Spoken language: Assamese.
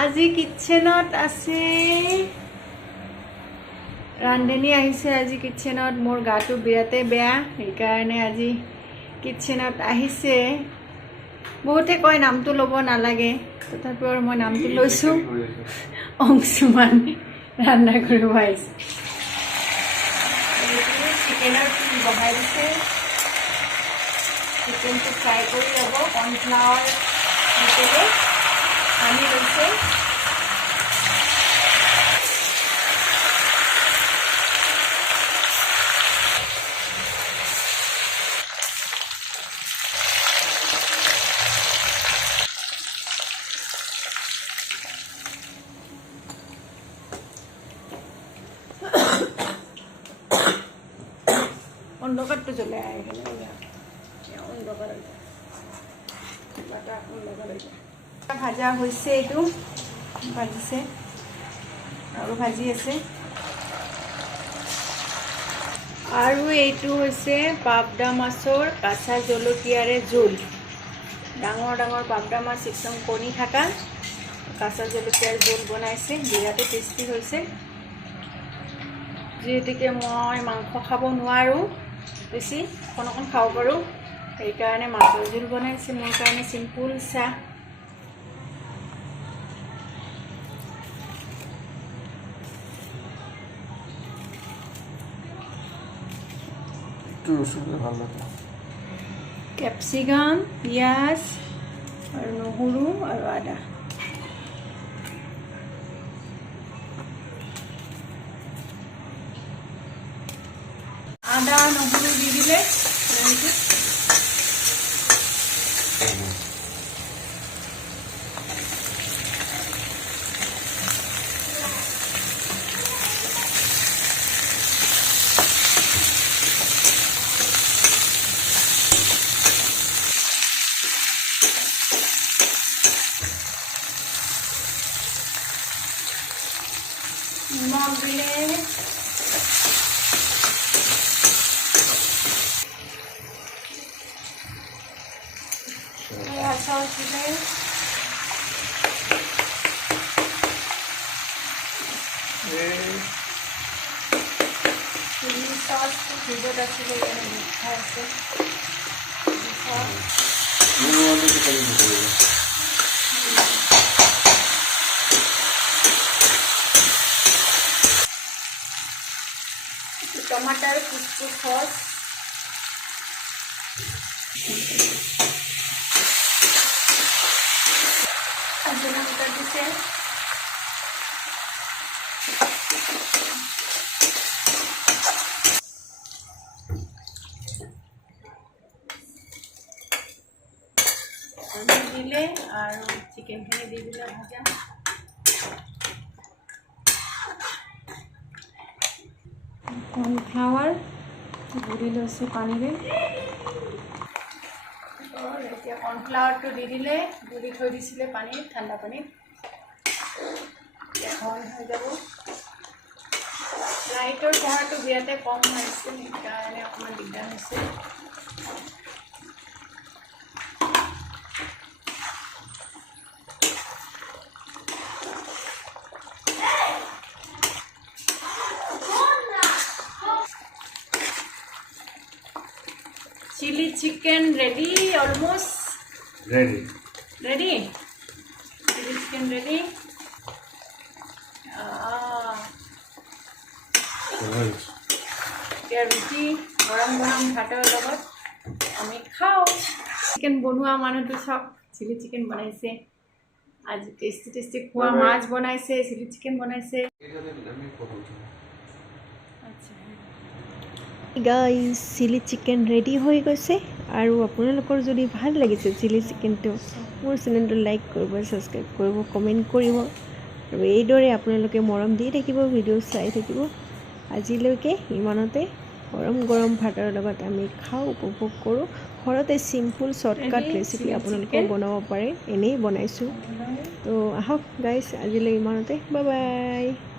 আজি কিচেনত আছে ৰান্ধনী আহিছে আজি কিচেনত মোৰ গাটো বিৰাতে বেয়া সেইকাৰণে আজি কিচেনত আহিছে বহুতে কয় নামটো ল'ব নালাগে তথাপিও মই নামটো লৈছো অংশুমান ৰান্ধা কৰিব আহিছে চিকেনৰ বহাই দিছে চিকেনটো ফ্ৰাই কৰি ল'ব কৰ্ণফ্লাৱাৰ দিছে পানী লৈছে অন্ধকাৰটা চলে আয় এখানে অন্ধকাৰ ভাজা হয়েছে এইটো ভাজিছে আৰু ভাজি আছে আৰু এইটো হৈছে পাবদা মাছৰ কাঁচা জলকীয়াৰে জোল ডাঙৰ ডাঙৰ পাবদা মাছ একদম কণী থকা কাঁচা জলকীয়াৰ জোল বনাইছে বিৰাটে টেষ্টি হৈছে যিহেতুকে মই মাংস খাব নোৱাৰোঁ বেছি অকণ খাব পাৰোঁ সেইকাৰণে মাছৰ জোল বনাইছে মোৰ কাৰণে চিম্পুল চাহ ক্যাপসিকাম পিঁয়াজ আৰু নহৰু আৰু আদা আদা নহৰু দি দিলে নিমখ দিলে sauce দিলে চিলি সস ভিডিওত আছিলে মিঠা আছে टमाटर कुछ सॉस अंजना कर दीजिए दिले और चिकेन खिनि दी दिले भाजा कॉर्नफ्लावर गुड़ी লৈছে পানীৰে এতিয়া কৰ্নফ্লাৱাৰটো দি দিলে গুলি থৈ দিছিলে পানীত ঠাণ্ডা পানীত এখন হৈ যাব লাইটৰ পোহৰটো বিৰাতে কম হৈছে সেইকাৰণে অকণমান দিগদাৰ হৈছে Chili chicken ready, almost ready. Chili chicken ready. Right. Here ruti garam bhatar logot ami khao. Chicken bonua manu to sob chili chicken banaise. Aaj tasty khua mach banaise, chili chicken banaise. Guys chilli chicken ready হৈ গৈছে আৰু আপোনালোকৰ যদি ভাল লাগিছে চিলি চিকেনটো মোৰ চেনেলটো লাইক কৰিব সাবস্ক্ৰাইব কৰিব কমেন্ট কৰিব আৰু এইদৰে আপোনালোকে মৰম দি থাকিব ভিডিঅ' চাই থাকিব আজিলৈকে ইমানতে গৰম গৰম ভাতৰ লগত আমি খাও উপভোগ কৰোঁ ঘৰতে সিম্পল শৰ্টকাট ৰেচিপি আপোনালোকে বনাব পাৰে এনেই বনাইছো তো আহক গাইজ আজিলৈ ইমানতে বাই বাই